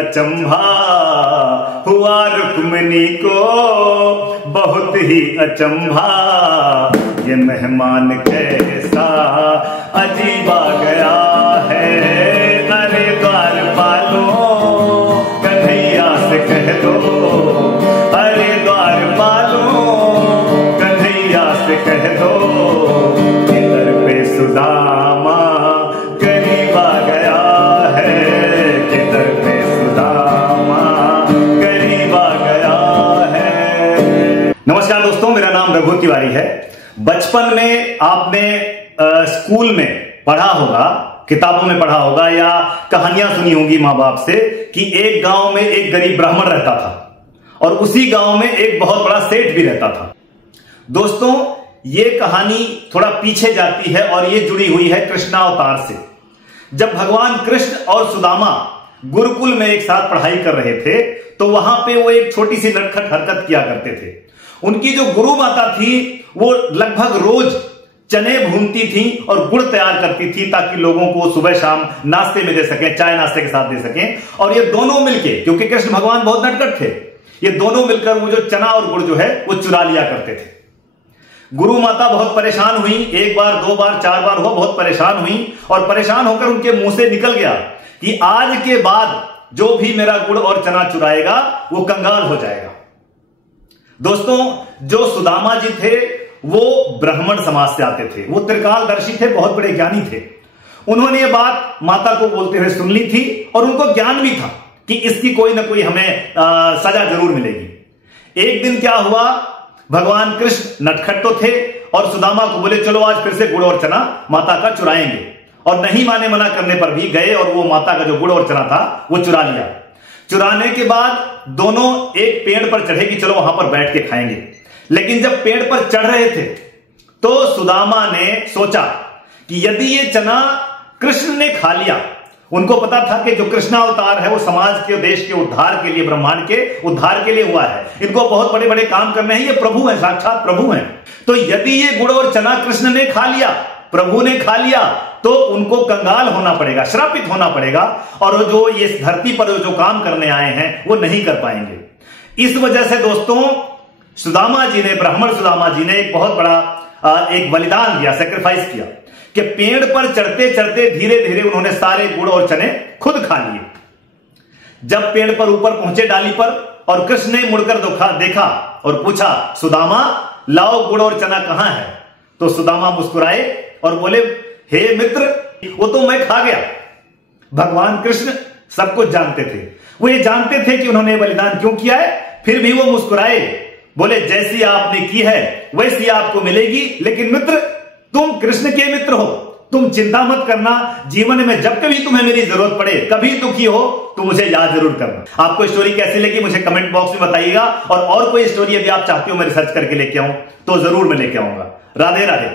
अचंभा हुआ रुक्मिणी को, बहुत ही अचंभा ये मेहमान कैसा अजीब आ गया है। अरे द्वारपालों कन्हैया से कह दो, अरे द्वारपालों कन्हैया से कह दो, इधर पे सुदामा करीब आ गया है, किधर पे सुदामा करीब आ गया है। नमस्कार दोस्तों, मेरा नाम रघु तिवारी है। बचपन में आपने स्कूल में पढ़ा होगा, किताबों में पढ़ा होगा या कहानियां सुनी होंगी मां बाप से कि एक गांव में एक गरीब ब्राह्मण रहता था और उसी गांव में एक बहुत बड़ा सेठ भी रहता था। दोस्तों, ये कहानी थोड़ा पीछे जाती है और ये जुड़ी हुई है कृष्णावतार से। जब भगवान कृष्ण और सुदामा गुरुकुल में एक साथ पढ़ाई कर रहे थे तो वहां पे वो एक छोटी सी नटखट हरकत किया करते थे। उनकी जो गुरु माता थी वो लगभग रोज चने भूनती थी और गुड़ तैयार करती थी ताकि लोगों को सुबह शाम नाश्ते में दे सकें, चाय नाश्ते के साथ दे सकें। और ये दोनों मिलके, क्योंकि कृष्ण भगवान बहुत नटखट थे, ये दोनों मिलकर वो जो चना और गुड़ जो है वो चुरा लिया करते थे। गुरु माता बहुत परेशान हुई, एक बार, दो बार, चार बार हुआ, बहुत परेशान हुई और परेशान होकर उनके मुंह से निकल गया कि आज के बाद जो भी मेरा गुड़ और चना चुराएगा वो कंगाल हो जाएगा। दोस्तों, जो सुदामा जी थे वो ब्राह्मण समाज से आते थे, वो त्रिकालदर्शी थे, बहुत बड़े ज्ञानी थे। उन्होंने ये बात माता को बोलते हुए सुन ली थी और उनको ज्ञान भी था कि इसकी कोई ना कोई हमें सजा जरूर मिलेगी। एक दिन क्या हुआ, भगवान कृष्ण नटखट तो थे और सुदामा को बोले चलो आज फिर से गुड़ और चना माता का चुराएंगे, और नहीं माने मना करने पर भी गए और वो माता का जो गुड़ और चना था वो चुरा लिया। चुराने के बाद दोनों एक पेड़ पर चढ़े कि चलो वहां पर बैठ के खाएंगे। लेकिन जब पेड़ पर चढ़ रहे थे तो सुदामा ने सोचा कि यदि ये चना कृष्ण ने खा लिया, उनको पता था कि जो कृष्णावतार है वो समाज के, देश के उद्धार के लिए, ब्रह्मांड के उद्धार के लिए हुआ है, इनको बहुत बड़े बड़े काम करने हैं, ये प्रभु हैं, साक्षात प्रभु हैं। तो यदि ये गुड़ और चना कृष्ण ने खा लिया, प्रभु ने खा लिया, तो उनको कंगाल होना पड़ेगा, श्रापित होना पड़ेगा, और जो ये धरती पर जो काम करने आए हैं वो नहीं कर पाएंगे। इस वजह से दोस्तों सुदामा जी ने, ब्राह्मण सुदामा जी ने एक बहुत बड़ा एक बलिदान दिया, सेक्रीफाइस किया कि पेड़ पर चढ़ते चढ़ते धीरे धीरे उन्होंने सारे गुड़ और चने खुद खा लिए। जब पेड़ पर ऊपर पहुंचे डाली पर और कृष्ण ने मुड़कर देखा और पूछा सुदामा लाओ गुड़ और चना कहां है, तो सुदामा मुस्कुराए और बोले हे मित्र, वो तो मैं खा गया। भगवान कृष्ण सब कुछ जानते थे, वो ये जानते थे कि उन्होंने बलिदान क्यों किया है, फिर भी वो मुस्कुराए, बोले जैसी आपने की है वैसी आपको मिलेगी, लेकिन मित्र तुम कृष्ण के मित्र हो, तुम चिंता मत करना, जीवन में जब कभी तुम्हें मेरी जरूरत पड़े, कभी दुखी हो तो मुझे याद जरूर करना। आपको स्टोरी कैसी लगी मुझे कमेंट बॉक्स में बताइएगा, और कोई स्टोरी यदि आप चाहते हो मैं रिसर्च करके लेके आऊं तो जरूर मैं लेके आऊंगा। राधे राधे।